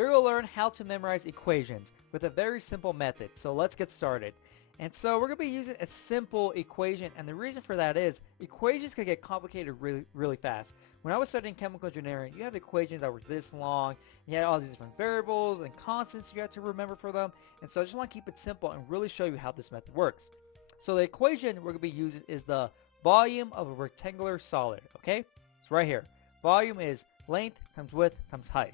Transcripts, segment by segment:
you're going to learn how to memorize equations with a very simple method. So let's get started. And so we're going to be using a simple equation, and the reason for that is equations can get complicated really fast. When I was studying chemical engineering, you have equations that were this long, you had all these different variables and constants you had to remember for them, and so I just want to keep it simple and really show you how this method works. So the equation we're going to be using is the volume of a rectangular solid, okay? It's right here. Volume is length times width times height.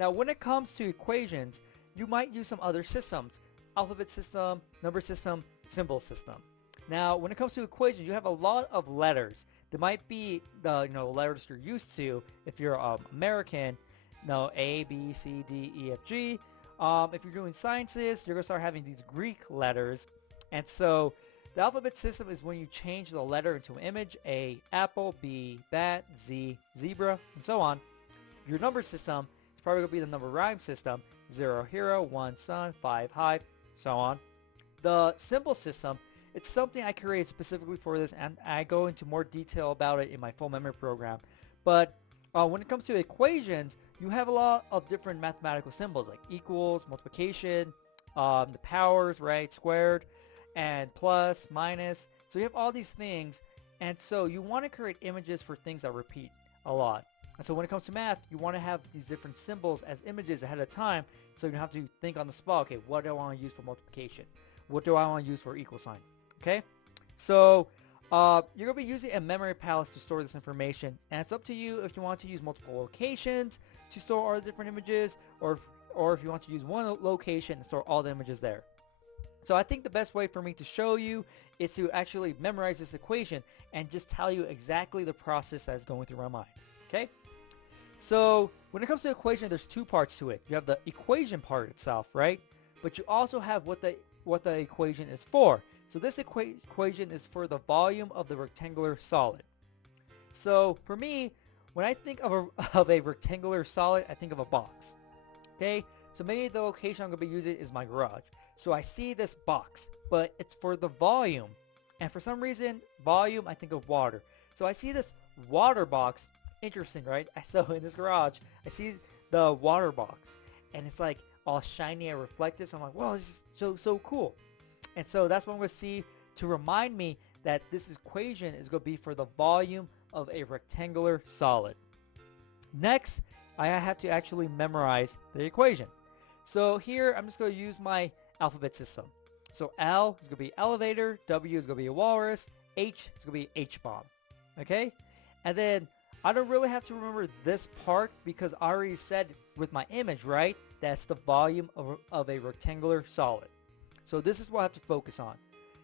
Now when it comes to equations, you might use some other systems. Alphabet system, number system, symbol system. Now, when it comes to equations, you have a lot of letters. There might be the letters you're used to if you're American. A, B, C, D, E, F, G. If you're doing sciences, you're gonna start having these Greek letters, and so the alphabet system is when you change the letter into an image. A, apple. B, bat. Z, zebra, and so on. Your number system is probably gonna be the number rhyme system. 0, hero. 1, sun. 5, hive. So on. The symbol system, it's something I created specifically for this, and I go into more detail about it in my full memory program. But when it comes to equations, you have a lot of different mathematical symbols like equals, multiplication, the powers, right, squared, and plus, minus. So you have all these things, and so you want to create images for things that repeat a lot. And so when it comes to math, you want to have these different symbols as images ahead of time, so you don't have to think on the spot, okay, what do I want to use for multiplication? What do I want to use for equal sign? Okay? So you're going to be using a memory palace to store this information, and it's up to you if you want to use multiple locations to store all the different images, or if you want to use one location and store all the images there. So I think the best way for me to show you is to actually memorize this equation and just tell you exactly the process that is going through my mind. Okay? So when it comes to equation, there's two parts to it. You have the equation part itself, right? But you also have what the equation is for. So this equation is for the volume of the rectangular solid. So for me, when I think of a rectangular solid, I think of a box. Okay? So maybe the location I'm going to be using is my garage. So I see this box, but it's for the volume. And for some reason, volume, I think of water. So I see this water box. Interesting, right? So in this garage, I see the water box, and it's like all shiny and reflective. So I'm like, whoa, this is so cool. And so that's what I'm going to see to remind me that this equation is going to be for the volume of a rectangular solid. Next, I have to actually memorize the equation. So here, I'm just going to use my alphabet system. So L is going to be elevator, W is going to be a walrus, H is going to be H-bomb. Okay? And then I don't really have to remember this part because I already said with my image, right? That's the volume of a rectangular solid. So this is what I have to focus on.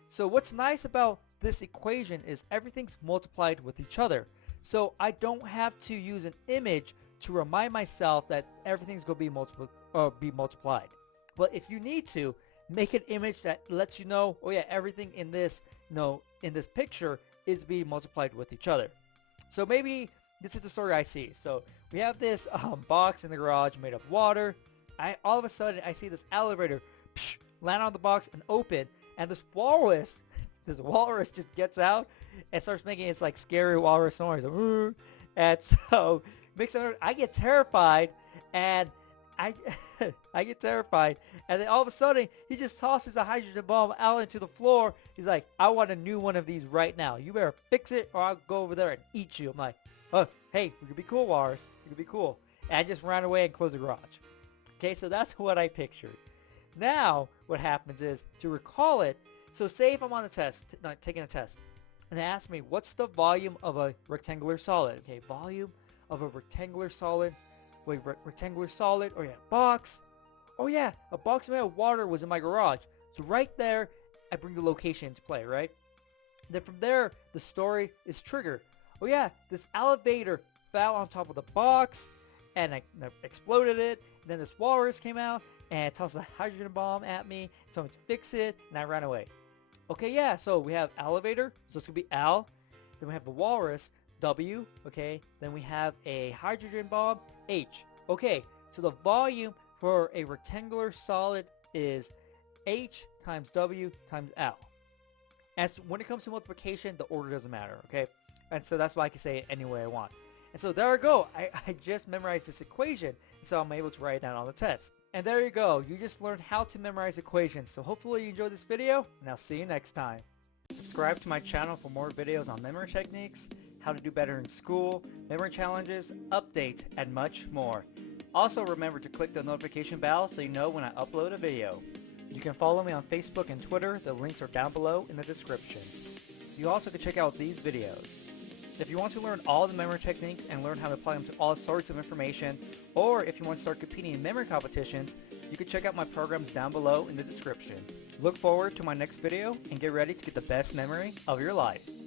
So what's nice about this equation is everything's multiplied with each other. So I don't have to use an image to remind myself that everything's going to be multiplied. But if you need to, make an image that lets you know, oh yeah, everything in this, in this picture is being multiplied with each other. So maybe this is the story I see. So we have this box in the garage made of water. All of a sudden, I see this elevator land on the box and open, and this walrus just gets out and starts making its like scary walrus noise. And so I get terrified, and I get terrified, and then all of a sudden he just tosses a hydrogen bomb out into the floor. He's like, I want a new one of these right now. You better fix it or I'll go over there and eat you. I'm like, oh, hey, we could be cool, Walrus. We could be cool. And I just ran away and closed the garage. Okay, so that's what I pictured. Now, what happens is, to recall it, so say if I'm on a test, taking a test, and they ask me, what's the volume of a rectangular solid? Okay, volume of a rectangular solid. Wait, rectangular solid, oh yeah, box. Oh yeah, a box made of water was in my garage. So right there, I bring the location into play, right? Then from there, the story is triggered. Oh yeah, this elevator fell on top of the box, and I exploded it. And then this walrus came out and tossed a hydrogen bomb at me, told me to fix it, and I ran away. Okay, yeah, so we have elevator, so it's going to be L. Then we have the walrus, W, okay? Then we have a hydrogen bomb, H. Okay, so the volume for a rectangular solid is H times W times L. And so when it comes to multiplication, the order doesn't matter, okay? And so that's why I can say it any way I want. And so there I go. I just memorized this equation. so I'm able to write it down on the test. And there you go, you just learned how to memorize equations. So hopefully you enjoyed this video, and I'll see you next time. Subscribe to my channel for more videos on memory techniques, how to do better in school, memory challenges, updates, and much more. Also remember to click the notification bell so you know when I upload a video. You can follow me on Facebook and Twitter, the links are down below in the description. You also can check out these videos. If you want to learn all the memory techniques and learn how to apply them to all sorts of information, or if you want to start competing in memory competitions, you can check out my programs down below in the description. Look forward to my next video and get ready to get the best memory of your life.